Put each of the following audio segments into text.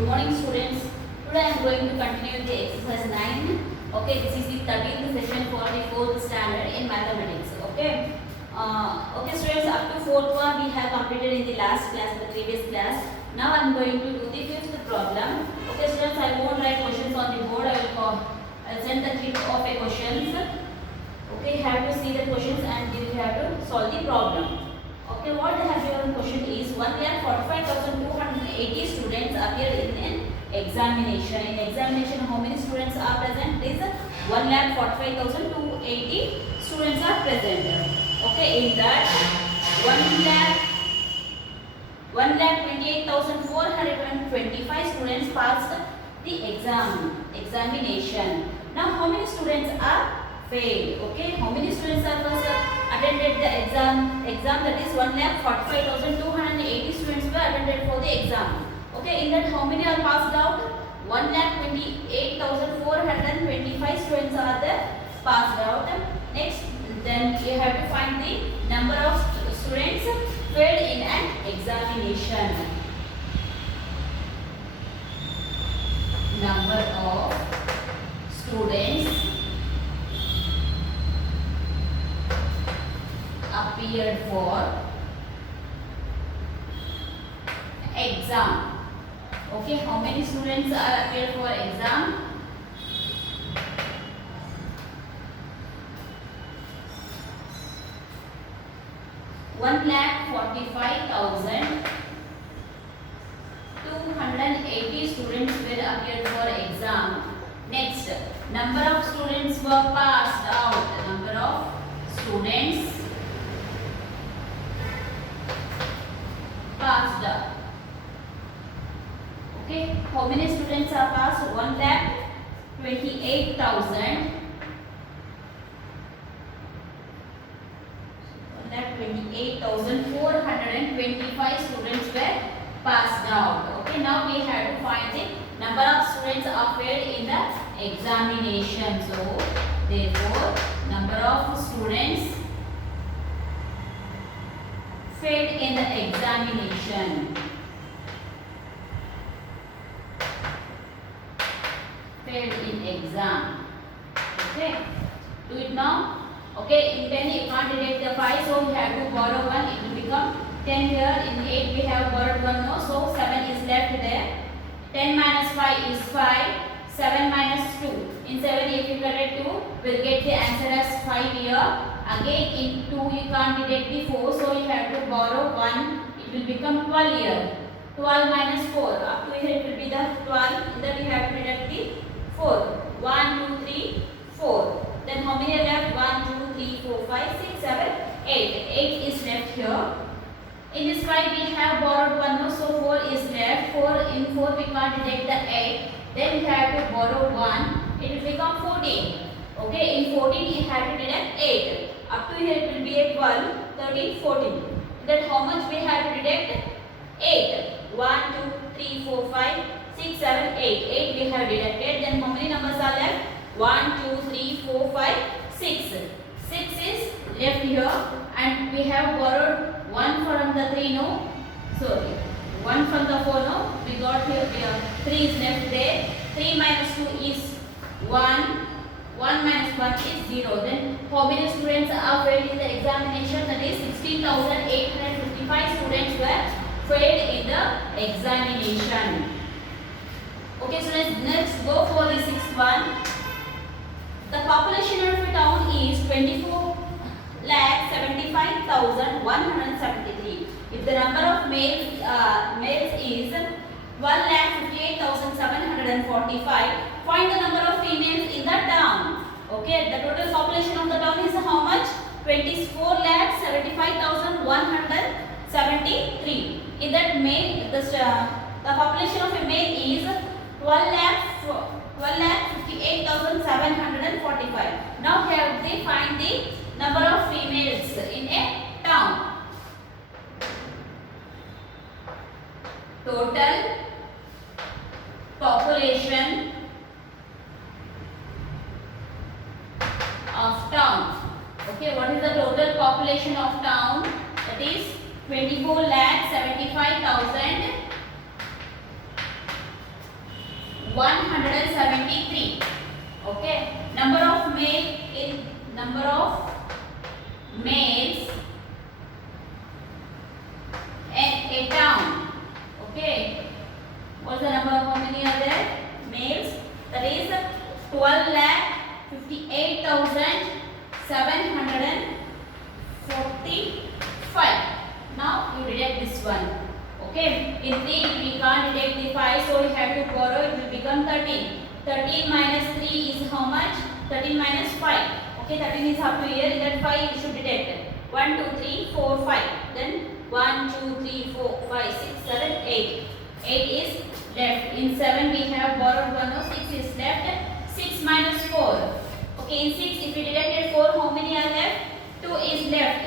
Good morning, students. Today I am going to continue the exercise 9. Okay, this is the 13th session for the 4th standard in mathematics. Okay. Okay, students, up to 4th one we have completed in the last class, the previous class. Now I am going to do the 5th problem. Okay, students, I won't write questions on the board. I'll send the clip of a questions. Okay, you have to see the questions and you have to solve the problem. Okay, what they have given question is 1,45,280 students appear in an examination. In examination, how many students are present? Is 1,45,280 students are present. Okay, in that 1,28,425 students passed the examination. Now, how many students are failed? Okay, how many students are first attended the exam that is 1,45,280 students were attended for the exam. Okay, in that how many are passed out? 1,28,425 students are there passed out. Next, then you have to find the number of students failed in an examination. Number of students appeared for exam. Okay, how many students are appeared for exam? One lakh 45,280 students will appear for exam. Next, number of students were passed out. Number of students passed. Okay, how many students are passed? 1,28,425 students were passed out. Okay, now we have to find the number of students appeared in the examination. So, therefore, number of students failed in the examination. Failed in exam. Okay, do it now. Okay, in 10 you can't deduct the 5, so we have to borrow 1. It will become 10 here. In 8 we have borrowed 1 more, so 7 is left there. 10 minus 5 is 5. 7 minus 2. In 7 if you correct 2, we'll get the answer as 5 here. Again in 2 you can't deduct the 4, so you have to borrow 1. It will become 12 here. 12 minus 4. Up to here it will be the 12. In that you have to deduct the 4. 1, 2, 3, 4. Then how many are left? 1, 2, 3, 4, 5, 6, 7, 8. 8 is left here. In this 5 we have borrowed 1 more, so 4 is left. 4 in 4 we can't deduct the 8. Then we have to borrow 1. It will become 14. Okay, in 14 you have to deduct 8. Up to here it will be a 12, 13, 14. Then how much we have to deduct? 8. 1, 2, 3, 4, 5, 6, 7, 8. 8 we have deducted. Then how many numbers are left? 1, 2, 3, 4, 5, 6. 6 is left here and we have borrowed 1 from the 3, no? Sorry. 1 from the 4, no? We got here 3 is left there. 3 minus 2 is 1. 1 minus 1 is 0. Then how many students are failed in the examination? That is 16,855 students were failed in the examination. Okay, so let's go for the 6th one. The population of a town is 24,75,173. If the number of males is 1,58,745, find the number of females in the town. Okay, the total population of the town is how much? 24,75,173. In that male, the population of a male is 12,58,745. Now have they find the number of females in a town. Total population of town. Okay, what is the total population of town? That is 24,75,000 173. Okay, number of males in a town. Okay, what's the number? How many are there? Males. That is 12,58,745. Now you deduct this one. Okay, in 3 we can't deduct the 5, so we have to borrow. It will become 13. 13 minus 3 is how much? 13 minus 5. Okay, 13 is up to here. In that 5 you should deduct. 1, 2, 3, 4, 5. Then 1, 2, 3, 4, 5, 6, 7, 8. 8 is left. In 7 we have borrowed 1, no, 6 is left. 6 minus 4. Okay, in 6 if we deducted 4, how many are left? 2 is left.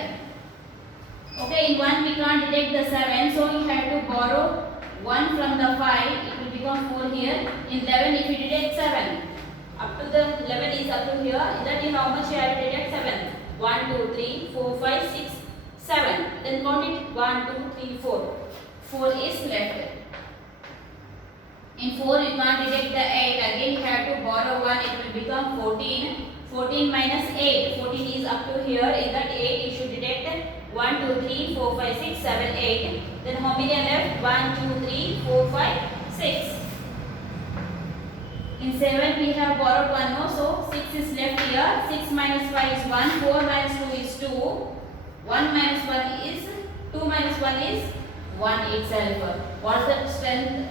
Okay, in 1 we can't deduct the 7, so we have to borrow 1 from the 5. It will become 4 here. In 11 if we deduct 7, up to the 11 is up to here. In that how much you have to deduct? 7. 1, 2, 3, 4, 5, 6, 7. Then count it. 1, 2, 3, 4. 4 is left. In 4 you can't deduct the 8. Again you have to borrow 1. It will become 14. 14 minus 8. 14 is up to here. In that 8 you should deduct 1, 2, 3, 4, 5, 6, 7, 8. Then how many are left? 1, 2, 3, 4, 5, 6. In 7 we have borrowed 1 more, so 6 is left here. 6 minus 5 is 1. 4 minus 2 is 2. 1 minus 1 is 2 minus 1 is 1 itself. What is the strength?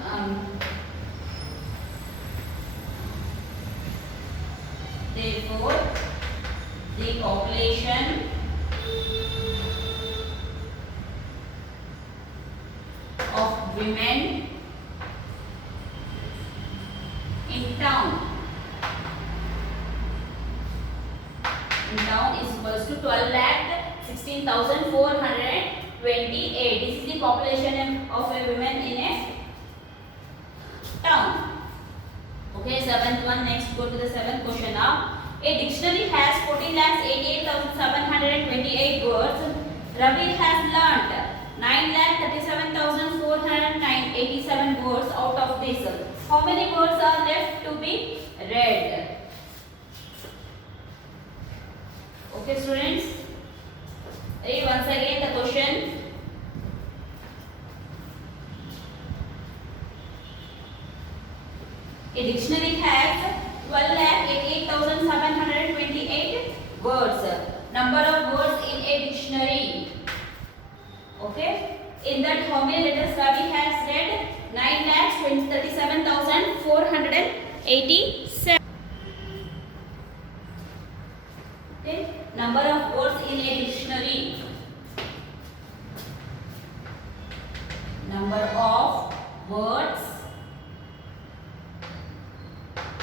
Therefore, the population of women in town is equals to 12,16,428. This is the population of a women in a town. Okay, 7th one. Next, go to the 7th question now. A dictionary has 14,88,728 words. Ravi has learnt 9,37,487 words out of this. How many words are left to be read? Okay, students. Read once again the question. A dictionary has 12,88,728 words. Number of words in a dictionary. Okay. In that, how many letters Ravi has read? 9,37,487. Okay. Number of words in a dictionary. Number of words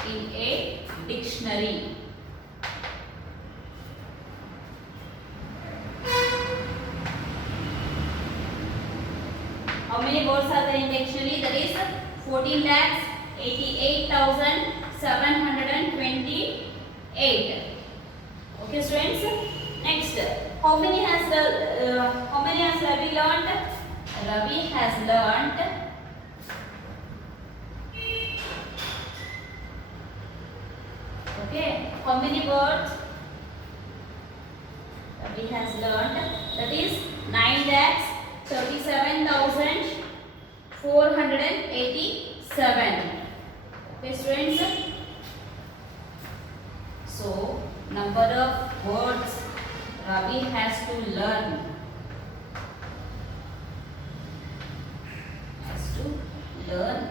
in a dictionary. How many words are there in dictionary? That is 14,88,728. Okay, students. Next, how many has Ravi learned? Ravi has learned 'How many words Ravi has learned? That is 9,37,487. Okay, students. So, number of words Ravi has to learn.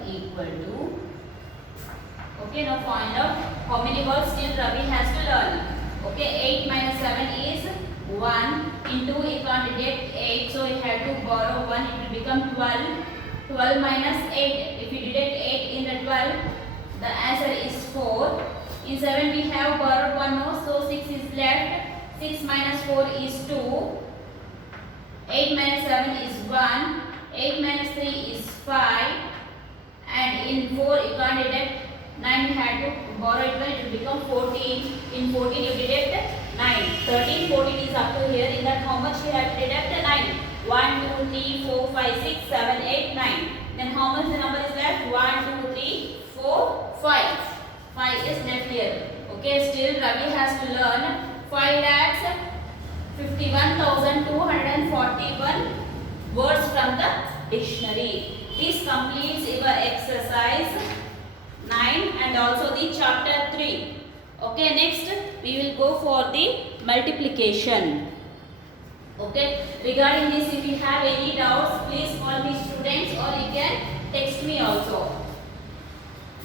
Equal to. Okay, now find out how many words still Ravi has to learn. Okay, 8 minus 7 is 1. Into we can't deduct 8, so we have to borrow 1. It will become 12. 12 minus 8. If we deduct 8 in the 12, the answer is 4. In 7 we have borrowed 1 more, so 6 is left. 6 minus 4 is 2. 8 minus 7 is 1. 8 minus 3 is 5. And in 4 you can't deduct 9, we had to borrow it, it will become 14. In 14 you deduct 9. 13, 14 is up to here. In that how much you have to deduct? 9. 1, 2, 3, 4, 5, 6, 7, 8, 9. Then how much the number is left? 1, 2, 3, 4, 5. 5 is left here. Okay, still Ravi has to learn 5,51,241 words from the dictionary. This completes your exercise 9 and also the chapter 3. Okay, next we will go for the multiplication. Okay, regarding this, if you have any doubts, please call me students, or you can text me also.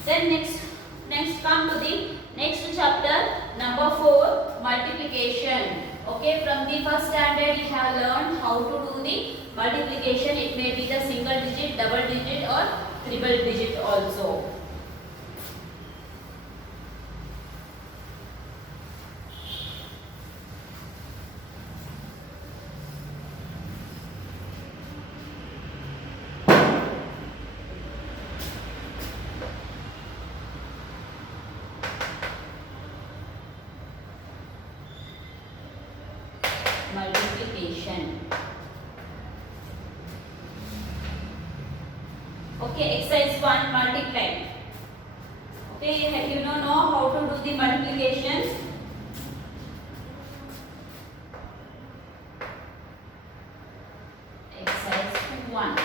Then next come to the next chapter, number 4, multiplication. Okay, from the first standard you have learned how to do the multiplication. It may be the single digit, double digit or triple digit also. Multiplication. Okay, exercise 1, multiply. Okay, you know how to do the multiplication. Exercise 1.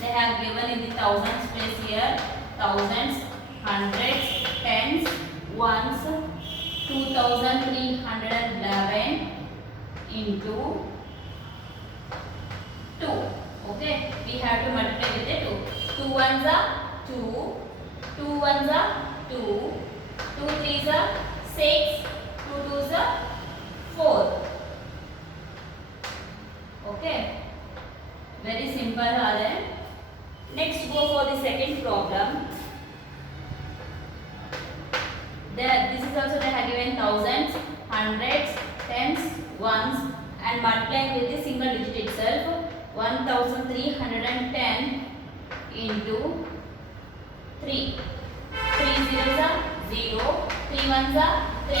They have given in the thousands place here, thousands, hundreds, tens, ones, 2,311 into 2. Okay, we have to multiply with the 2. 2 ones are 2, 2 ones are 2, 2 threes are 6, 2 twos are 4. Okay, very simple are they. Next, go for the second problem. This is also they have given thousands, hundreds, tens, ones, and multiplying with the single digit itself. 1,310 into 3. 3 zeros are 0, 3 ones are 3, 3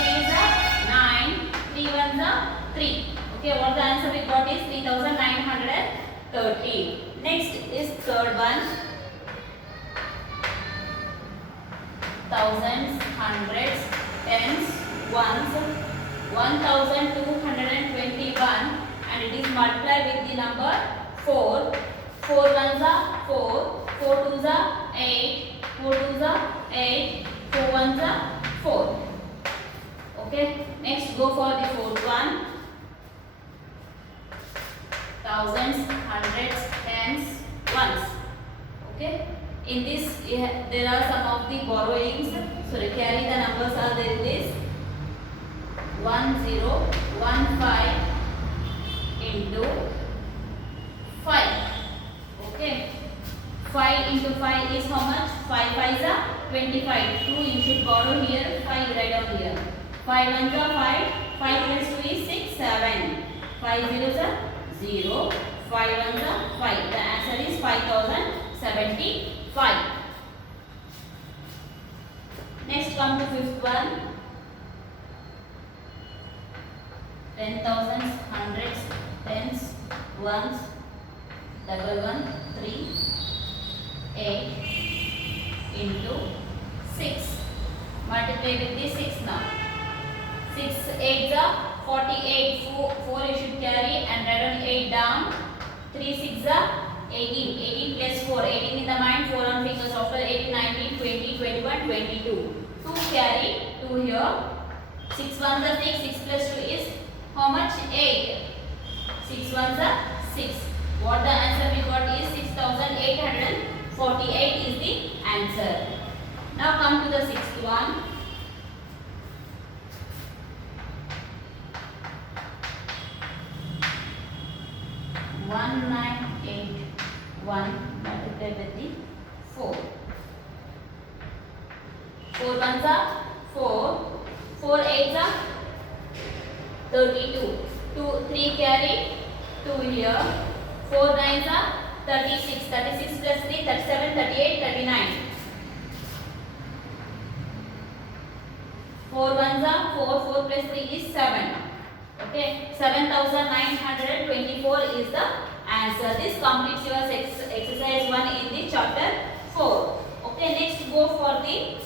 threes are 9, 3 ones are 3. Okay, what the answer we got is 3,930. Next is third one. Thousands, hundreds, tens, ones, 1,221, and it is multiplied with the number 4. 4 ones are 4, 4 twos are 8, 4 twos are 8, 4 ones are 4. Okay, next go for the fourth one. Thousands, hundreds, tens, ones. Okay. In this, there are some of the borrowings. So carry the numbers are there in this. 1015 into 5. Okay. 5 into 5 is how much? 5 5s are 25. 2 you should borrow here. 5 you write down here. 5 ones are 5. 5 plus 2 is 6, 7. 5 zeros are 0. 5 ones are 5. The answer is 5,075. Next come to fifth one. 10,000s, hundreds, tens, ones, double one, 3, 8 into 6. Multiply with the 6 now. 6 8s are 48. 4 you should carry and write on 8 down. 3 6s are 18. 18 plus 4. 18 in the mind, 4 on fingers. After 18, 19, 20, 21, 22. 2 carry, 2 here. 6 ones are 6. 6 plus 2 is how much? 8. 6 ones are 6. What the answer we got is 6,848 is the answer. Now come to the sixth one. 1981 multiplied with the 4. 4 ones are 4. 4 8s are 32. 3 carry, 2 here. 4 9s are 36. 36 plus 3, 37, 38, 39. 4 ones are 4. 4 plus 3 is 7. Okay, 7,924 is the answer. This completes your exercise 1 in the chapter 4. Okay, next go for the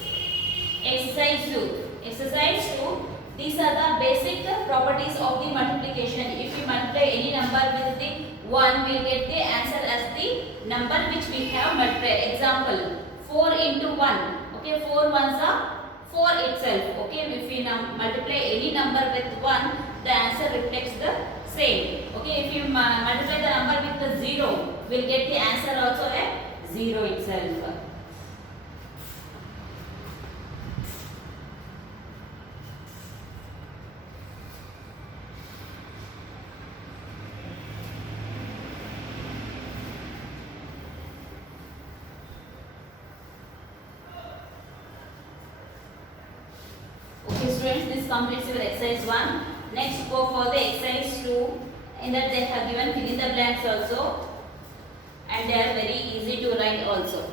exercise 2. Exercise 2. These are the basic properties of the multiplication. If we multiply any number with the 1, we will get the answer as the number which we have multiplied. Example, 4 into 1. Okay, 4 ones are 4 itself. Okay, if we multiply any number with 1, the answer reflects the same. Okay, if you multiply the number with the 0, we will get the answer also a 0 itself. Okay students, this completes your exercise 1. Next go for the exercise 2. In that they have given fill in the blanks also, and they are very easy to write also.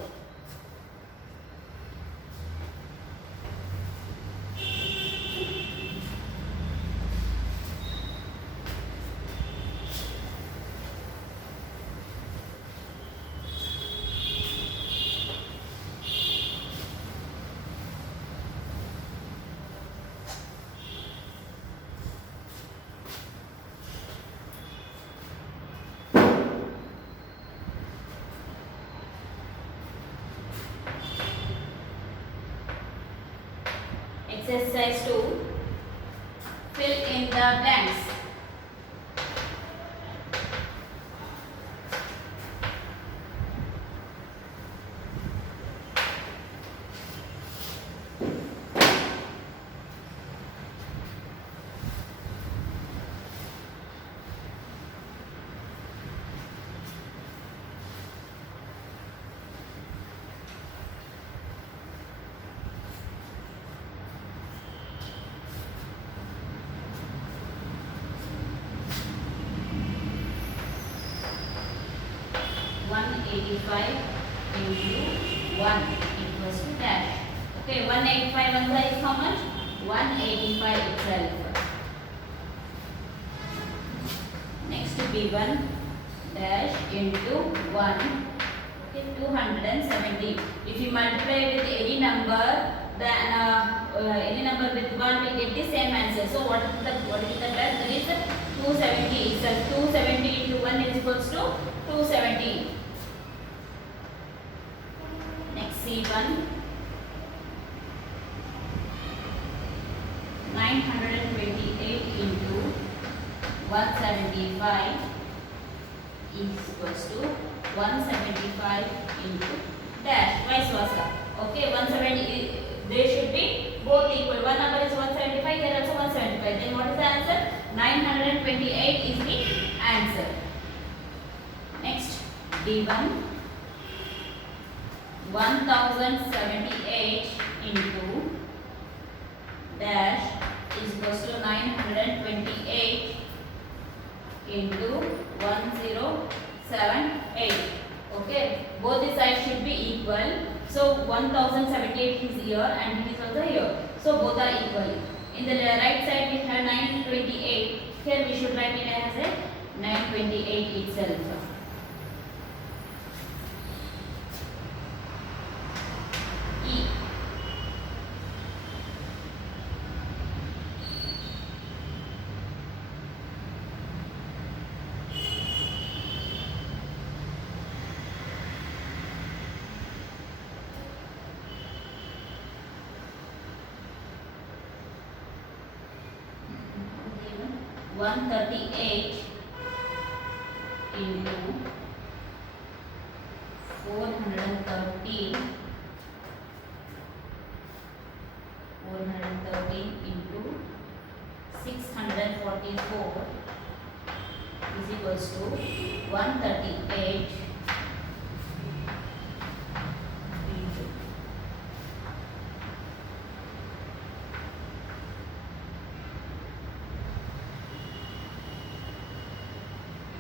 Exercise 2. Fill in the blanks. Into 1 equals to dash. Okay, 185 1 is how much? 185 itself. Next B1 dash into 1. Okay, 270. If you multiply with any number, then any number with 1 will get the same answer. So what is the dash? That is 270 itself. 270 into 1 is equals to 270. C1 928 into 175 is equals to 175 into dash, vice versa. Okay, 170, they should be both equal. One number is 175, here also 175. Then what is the answer? 928 is the answer. Next, D1 1078 into dash is equals to 928 into 1078. Okay, both the sides should be equal. So 1078 is here and it is also here. So both are equal. In the right side we have 928. Here we should write it as a 928 itself. E 138 into 413 into 644 is equals to 138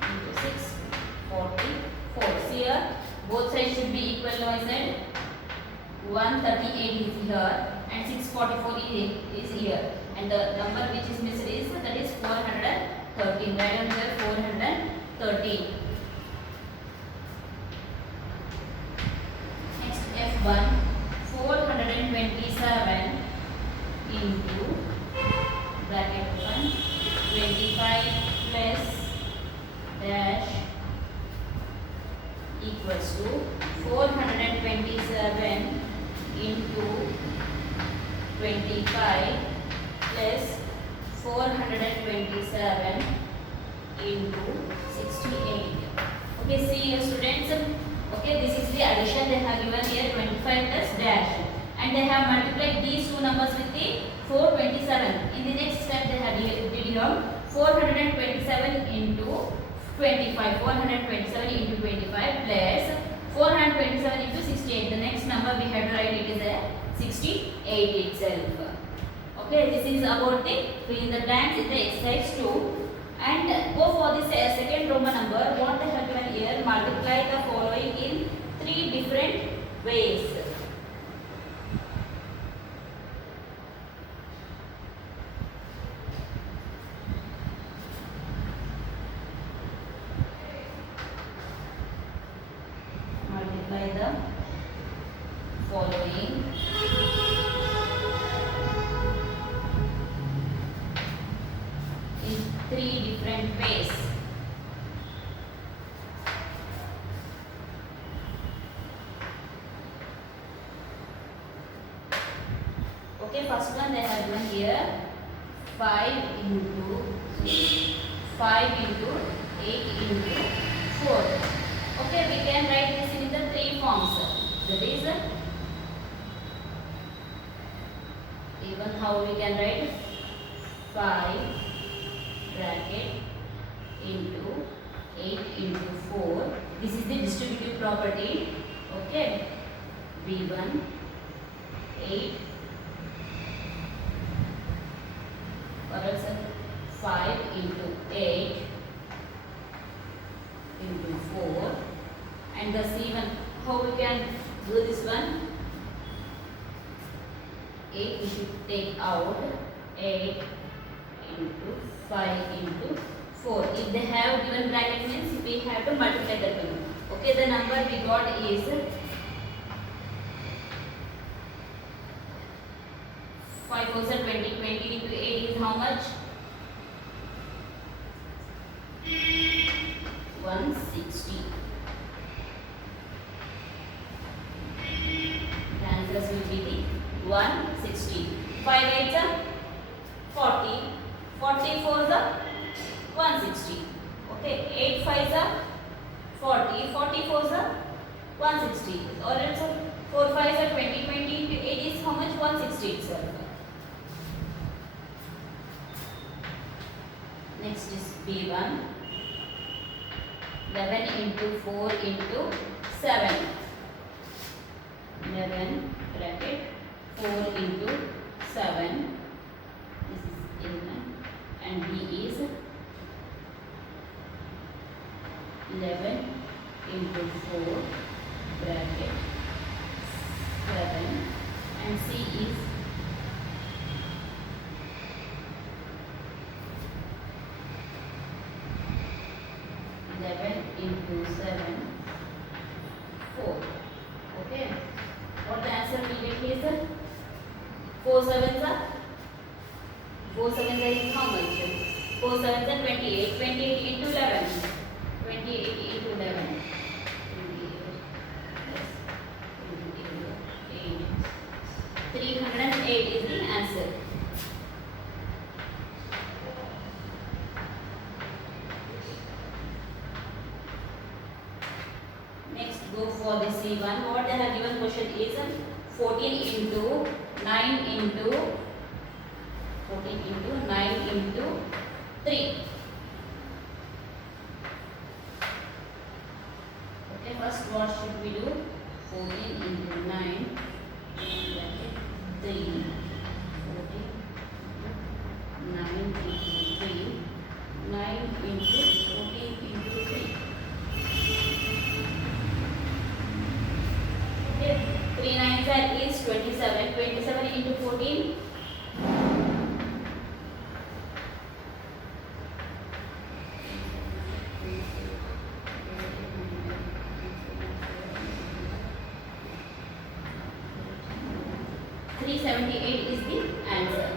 into 644. See here, both sides should be equal. Now I said 138 is here and 644 is here, and the number which is missed is, that is 413. Write down here 413. Next F1 into bracket open 25 plus dash equals to 427 into 25 plus 427 into 68. Okay, see here students. Okay, this is the addition they have given here 25 plus dash, and they have multiplied these two numbers with the 427. In the next step they have did here 427 into 25, 427 into 25 plus 427 into 68. The next number we have to write, it is a 68 itself. Okay, this is about the filling the blanks in the exercise 2. And go for the second Roman number. What they have given here, multiply the following in 3 different ways. Multiply the following in 3 different ways. Okay, first one they have given here 5 into 8 into 4. Okay, we can write this in the 3 forms. That is, even how we can write 5 bracket into 8 into 4. This is the distributive property. Okay, V1 8 or else 5 into 8 into 4, and the C1, how we can do this one? 8 we should take out, 8 into 5 into 4. If they have given bracket means we have to multiply that one. Okay, the number we got is 5 4 20, 20 into 8 is how much? 160. The answers will be the 160. 5 8s are 40. 40 4s are 160. Okay, 8 5s are 40. 40 4s are 160. Or else 4 5s are 20. 20 into 8 is how much? 160 itself. Next is B1. 11 into 4 into 7. 11 bracket 4 into 7. This is 11 and B is 11 into 4 bracket 7 and C is 11 into 7 4. Okay, what the answer we get is 4 7s are 4 7s are how much? 4 7s are 28. 28 into 11. 28 into 11. 308 is the answer. Next, go for the C1. What they have given question is 14 into 9 into 14 into 9 into 3. Okay, first what should we do? 14 into 9 bracket 3. 14 9 into 3. 9 into 14 into 3. Okay, 3 9s is 27. 27 into 14. 378 is the answer.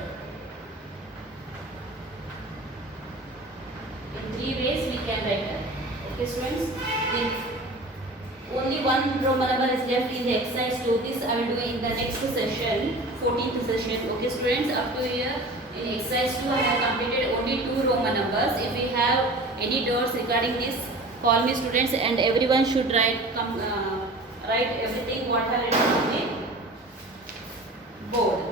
In 3 ways we can write it. Okay students, then only one Roman number is left in the exercise 2. This I will do in the next session, 14th session. Okay students, up to here in exercise 2 I have completed only 2 Roman numbers. If we have any doubts regarding this, call me students, and everyone should write everything what I have written on the board.